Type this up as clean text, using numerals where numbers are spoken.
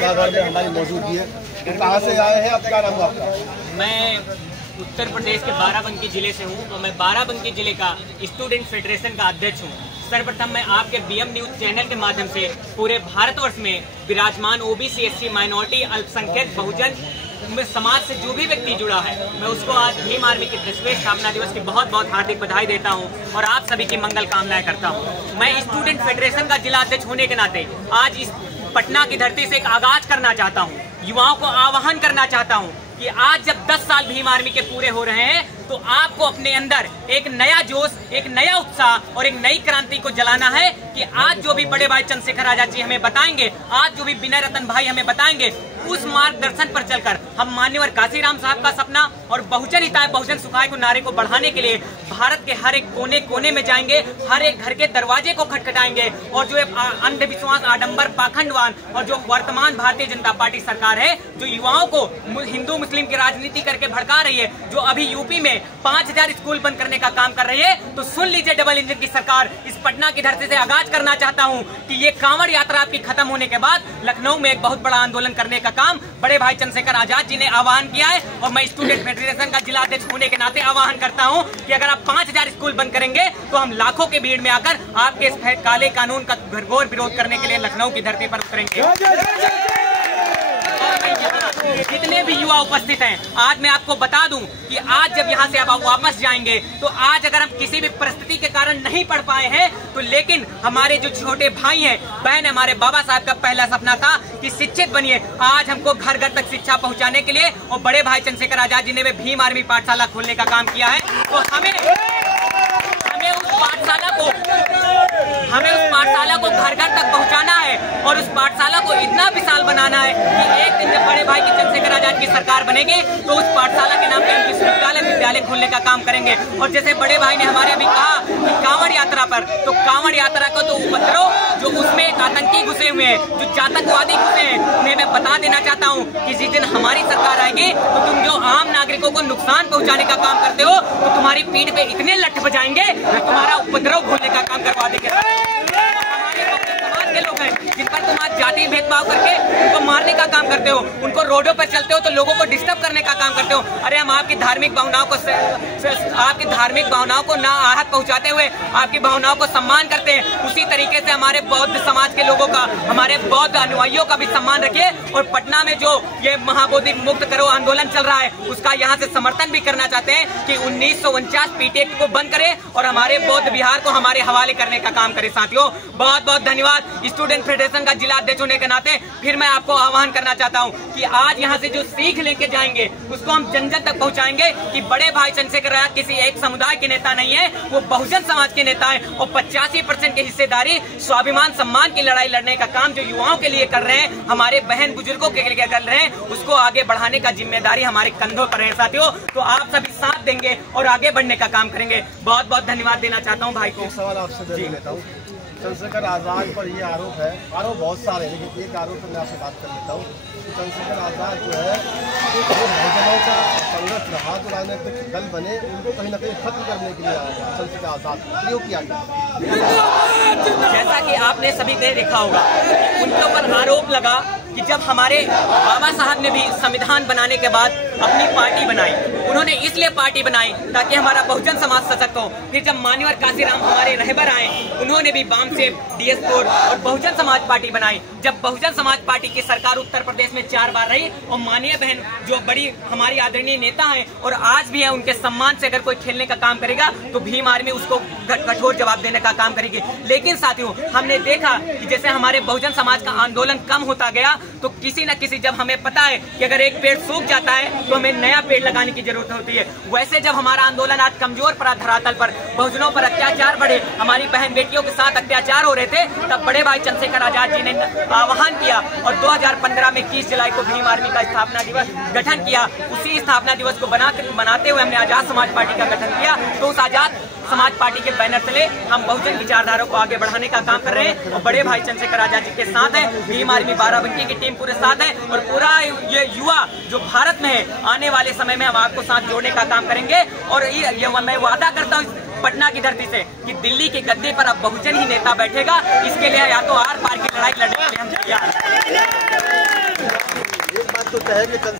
सभागार में हमारी मौजूदगी है। तो कहाँ से आए हैं, आप क्या नाम है आपका? मैं उत्तर प्रदेश के बाराबंकी जिले से हूँ और मैं बाराबंकी जिले का स्टूडेंट फेडरेशन का अध्यक्ष हूँ। सर्वप्रथम मैं आपके बीएम न्यूज चैनल के माध्यम से पूरे भारतवर्ष में विराजमान ओबीसी, एससी, माइनॉरिटी, अल्पसंख्यक, बहुजन समाज से जो भी व्यक्ति जुड़ा है, मैं उसको आज भीम आर्मी के 10वें स्थापना दिवस की बहुत बहुत हार्दिक बधाई देता हूं और आप सभी की मंगल कामनाएं करता हूं। मैं स्टूडेंट फेडरेशन का जिला अध्यक्ष होने के नाते आज इस पटना की धरती से एक आगाज करना चाहता हूं, युवाओं को आह्वान करना चाहता हूं कि आज जब 10 साल भीम आर्मी के पूरे हो रहे हैं तो आपको अपने अंदर एक नया जोश, एक नया उत्साह और एक नई क्रांति को जलाना है कि आज जो भी बड़े भाई चंद्रशेखर आजाद जी हमें बताएंगे, आज जो भी विनय रतन भाई हमें बताएंगे, उस मार्गदर्शन पर चलकर हम मान्यवर काशीराम साहब का सपना और बहुजन हिताय बहुजन सुखाय को नारे को बढ़ाने के लिए भारत के हर एक कोने कोने में जाएंगे, हर एक घर के दरवाजे को खटखटाएंगे और जो अंधविश्वास, आडंबर, पाखंडवान और जो वर्तमान भारतीय जनता पार्टी सरकार है, जो युवाओं को हिंदू मुस्लिम की राजनीति करके भड़का रही है, जो अभी यूपी में 5000 स्कूल बंद करने का काम कर रही है, तो सुन लीजिए डबल इंजन की सरकार, इस पटना की धरती से आगाज करना चाहता हूं कि ये कांवड़ यात्रा आपकी खत्म होने के बाद लखनऊ में एक बहुत बड़ा आंदोलन करने का काम बड़े भाई चंद्रशेखर आजाद जी ने आह्वान किया है और मैं स्टूडेंट फेडरेशन का जिला अध्यक्ष होने के नाते आह्वान करता हूं कि अगर आप 5000 स्कूल बंद करेंगे तो हम लाखों के भीड़ में आकर आपके इस काले कानून का घोर विरोध करने के लिए लखनऊ की धरती पर उतरेंगे। जितने भी युवा उपस्थित हैं, आज मैं आपको बता दूं कि आज जब यहां से आप वापस जाएंगे तो आज अगर हम किसी भी परिस्थिति के कारण नहीं पढ़ पाए हैं तो लेकिन हमारे जो छोटे भाई हैं, बहन, हमारे बाबा साहब का पहला सपना था कि शिक्षित बनिए। आज हमको घर घर तक शिक्षा पहुंचाने के लिए और बड़े भाई चंद्रशेखर आजाद जी ने भीम आर्मी पाठशाला खोलने का काम किया है। तो हमें उस पाठशाला को घर घर तक पहुंचाना है और उस पाठशाला को इतना विशाल बनाना है कि एक दिन जब बड़े भाई की चंद्रशेखर आजाद की सरकार बनेगी तो उस पाठशाला के नाम पे हम विद्यालय खोलने का काम करेंगे। और जैसे बड़े भाई ने हमारे अभी कहा कि कांवड़ यात्रा पर, तो कांवड़ यात्रा को तो उपद्रव जो उसमें एक आतंकी घुसे हुए हैं, जो जातकवादी घुसे हैं, उन्हें मैं बता देना चाहता हूँ कि जिस दिन हमारी सरकार आएगी तो तुम जो आम नागरिकों को नुकसान पहुँचाने का काम करते हो तो तुम्हारी पीठ पे इतने लठ बजाएंगे कि तुम्हारा उपद्रव खोलने का काम करवा देंगे। के लोग हैं जिन पर तुम आज जाति भेदभाव करके उनको मारने का काम करते हो, उनको रोडों पर चलते हो तो लोगों को डिस्टर्ब करने का काम करते हो। अरे हम आपकी धार्मिक भावनाओं को ना आहत पहुंचाते हुए आपकी भावनाओं को सम्मान करते हैं। उसी तरीके से हमारे बौद्ध समाज के लोगों का, हमारे बौद्ध अनुयायियों का भी सम्मान रखिए और पटना में जो ये महाबोधि मुक्त करो आंदोलन चल रहा है उसका यहाँ से समर्थन भी करना चाहते हैं कि 1949 पीटे को बंद करे और हमारे बौद्ध विहार को हमारे हवाले करने का काम करे। साथियों, बहुत बहुत धन्यवाद। स्टूडेंट फेडरेशन का जिला अध्यक्ष होने के नाते फिर मैं आपको आह्वान करना चाहता हूं कि आज यहां से जो सीख लेके जाएंगे उसको हम जन जन तक पहुंचाएंगे कि बड़े भाई चंद्रशेखर आजाद किसी एक समुदाय के नेता नहीं है, वो बहुजन समाज के नेता है और 85% की हिस्सेदारी स्वाभिमान सम्मान की लड़ाई लड़ने का काम जो युवाओं के लिए कर रहे हैं, हमारे बहन बुजुर्गों के लिए कर रहे हैं, उसको आगे बढ़ाने का जिम्मेदारी हमारे कंधों पर है। साथियों, तो आप सभी साथ देंगे और आगे बढ़ने का काम करेंगे। बहुत बहुत धन्यवाद देना चाहता हूँ भाई को। एक सवाल आपसे दे देता हूँ, चंद्रशेखर आजाद पर ये आरोप है, आरोप बहुत सारे हैं लेकिन एक आरोप पर मैं आपसे बात कर लेता हूँ कि चंद्रशेखर आजाद जो है बहुजनों का संघर्ष रहा, जो राजनीतिक दल बने उनको कहीं ना कहीं खत्म करने के लिए चंद्रशेखर आजाद प्रयोग किया गया। जैसा कि आपने सभी ने देखा होगा, उनके ऊपर आरोप लगा कि जब हमारे बाबा साहब ने भी संविधान बनाने के बाद अपनी पार्टी बनाई, उन्होंने इसलिए पार्टी बनाई ताकि हमारा बहुजन समाज सशक्त हो। फिर जब मान्यवर काशीराम हमारे रहबर आए, उन्होंने भी बामसेब, DS4 और बहुजन समाज पार्टी बनाई। जब बहुजन समाज पार्टी की सरकार उत्तर प्रदेश में 4 बार रही और माननीय बहन जो बड़ी हमारी आदरणीय नेता है और आज भी है, उनके सम्मान से अगर कोई खेलने का काम करेगा तो भीम आर्मी उसको कठोर जवाब देने का काम करेगी। लेकिन साथियों, हमने देखा कि जैसे हमारे बहुजन समाज का आंदोलन कम होता गया तो किसी न किसी, जब हमें पता है कि अगर एक पेड़ सूख जाता है तो हमें नया पेड़ लगाने की जरूरत होती है, वैसे जब हमारा आंदोलन आज कमजोर पड़ा, धरातल पर बहुजनों पर अत्याचार बढ़े, हमारी बहन बेटियों के साथ अत्याचार हो रहे थे, तब बड़े भाई चंद्रशेखर आजाद जी ने आह्वान किया और 2015 में 21 जुलाई को भीम आर्मी का स्थापना दिवस गठन किया। उसी स्थापना दिवस को बनाते हुए हमने आजाद समाज पार्टी का गठन किया। तो उस आजाद समाज पार्टी के बैनर तले हम बहुजन विचारधारा को आगे बढ़ाने का काम कर रहे हैं और बड़े भाई चंद्रशेखर आजाद जी के साथ है, भीम आर्मी बाराबंकी की टीम पूरे साथ है और पूरा ये युवा जो भारत में है, आने वाले समय में हम आपको साथ जोड़ने का काम करेंगे। और ये मैं वादा करता हूँ पटना की धरती से कि दिल्ली के गद्दे पर अब बहुजन ही नेता बैठेगा। इसके लिए या तो आर पार की लड़ाई लड़ने के लिए हम तैयार हैं। वस्तुतः है कि